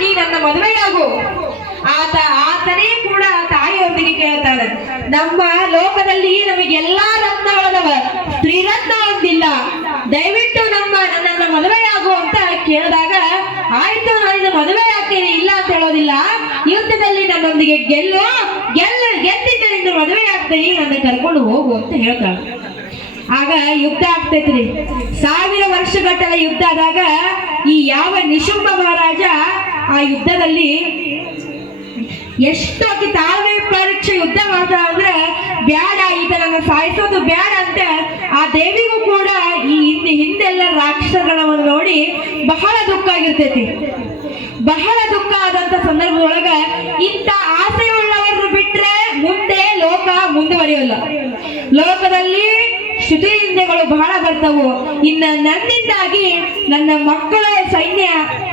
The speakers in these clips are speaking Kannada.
ನೀ ನನ್ನ ಮದುವೆಯಾಗು. ಆತ, ಆತನೇ ಕೂಡ ತಾಯಿಯೊಂದಿಗೆ ಕೇಳ್ತಾನೆ. ನಮ್ಮ ಲೋಕದಲ್ಲಿ ನಮಗೆಲ್ಲಾ ರತ್ನಗಳದವ. ತ್ರಿರತ್ನ ಒಂದಿಲ್ಲ ದಯವಿಟ್ಟು ನಮ್ಮ, ನನ್ನ ಮದುವೆಯಾಗು ಅಂತ ಕೇಳಿದಾಗ, ಆಯ್ತು, ನಾನು ಮದುವೆ ಆಗ್ತೇನೆ, ಇಲ್ಲ ಅಂತ ಹೇಳೋದಿಲ್ಲ. ಯುದ್ಧದಲ್ಲಿ ನನ್ನೊಂದಿಗೆ ಗೆಲ್ಲು. ಗೆಲ್ಲ, ಗೆದ್ದಿದ್ದೆ ನಿನ್ನ ಮದುವೆ ಆಗ್ತೇನೆ, ನನ್ನ ಕರ್ಕೊಂಡು ಹೋಗು ಅಂತ ಹೇಳ್ತಾಳೆ. ಆಗ ಯುದ್ಧ ಆಗ್ತೈತ್ರಿ. ಸಾವಿರ ವರ್ಷಗಟ್ಟಲೆ ಯುದ್ಧ ಆದಾಗ, ಈ ಯಾವ ನಿಶುಂಭ ಮಹಾರಾಜ ಆ ಯುದ್ಧದಲ್ಲಿ ಎಷ್ಟು ಆಕಿ ತಾಳ್ಮೆ ಪರೀಕ್ಷೆ ಯುದ್ಧ ಮಾತ್ರ ಅಂದ್ರೆ ಬ್ಯಾಡ ಈತ ನನ್ನ ಸಾಯಿಸೋದು ಬ್ಯಾಡ ಅಂತ. ಆ ದೇವಿಗೂ ಕೂಡ ಈ ಹಿಂದೆ ಹಿಂದೆಲ್ಲ ರಾಕ್ಷಸಗಳವನ್ನು ನೋಡಿ ಬಹಳ ದುಃಖ ಆಗಿರ್ತೈತಿ. ಬಹಳ ದುಃಖ ಆದಂತ ಸಂದರ್ಭದೊಳಗ ಇಂಥ ಉಳ್ಳವರು ಬಿಟ್ರೆ ಮುಂದೆ ಲೋಕ ಮುಂದುವರಿಯಲ್ಲ. ಲೋಕದಲ್ಲಿ ಶ್ರುತಿಯಿಂದೆಗಳು ಬಹಳ ಬರ್ತವು. ಇನ್ನ ನನ್ನಿಂದಾಗಿ ನನ್ನ ಮಕ್ಕಳ ಸೈನ್ಯ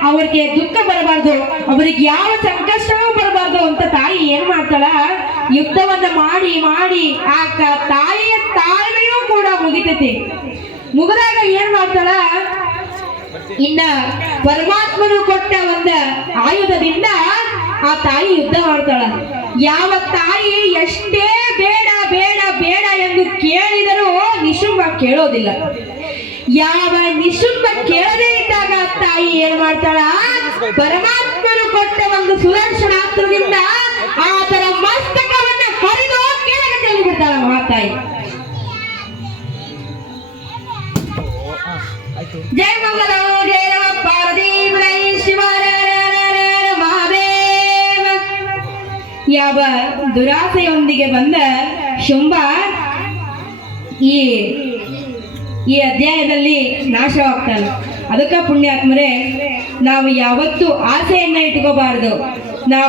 ಅವರಿಗೆ ದುಃಖ ಬರಬಾರ್ದು, ಅವರಿಗೆ ಯಾವ ಸಂಕಷ್ಟವೂ ಬರಬಾರ್ದು ಅಂತ ತಾಯಿ ಏನ್ ಮಾಡ್ತಾಳ? ಯುದ್ಧವನ್ನ ಮಾಡಿ ಮಾಡಿ, ಆ ತಾಯಿಯ ತಾಳ್ಮೆಯೂ ಕೂಡ ಮುಗಿತೈತಿ. ಮುಗಿದಾಗ ಏನ್ ಮಾಡ್ತಾಳ? ಇನ್ನ ಪರಮಾತ್ಮನು ಕೊಟ್ಟ ಒಂದ ಆಯುಧದಿಂದ ಆ ತಾಯಿ ಯುದ್ಧ ಮಾಡ್ತಾಳ. ಯಾವ ತಾಯಿ ಎಷ್ಟೇ ಬೇಡ ಬೇಡ ಬೇಡ ಎಂದು ಕೇಳಿದರೂ ನಿಶುಂಭ ಕೇಳೋದಿಲ್ಲ. ಯಾವ ನಿಶುಂಬ ಕೇಳದೇ ಇದ್ದಾಗ ತಾಯಿ ಏನ್ ಮಾಡ್ತಾಳ? ಪರಮಾತ್ಮನು ಕೊಟ್ಟ ಒಂದು ಸುದರ್ಶನಾಸ್ತ್ರದಿಂದ ಆತರ ಮಸ್ತಕವನ್ನ ಹರಿದು ಕೆಳಗೆ ಚೆಲ್ಲಿ ಬಿಡ್ತಾಳ ಮಹಾತಾಯಿ ಜಯ ಮಂಗಲೋ ಮಹಾದೇವ. ಯಾವ ದುರಾಸೆಯೊಂದಿಗೆ ಬಂದ ಶುಂಭ ಈ ಈ ಅಧ್ಯಾಯದಲ್ಲಿ ನಾಶವಾಗ್ತಾನೆ. ಅದಕ್ಕ ಪುಣ್ಯಾತ್ಮರೇ ನಾವು ಯಾವತ್ತೂ ಆಸೆಯನ್ನ ಇಟ್ಕೋಬಾರ್ದು. ನಾವು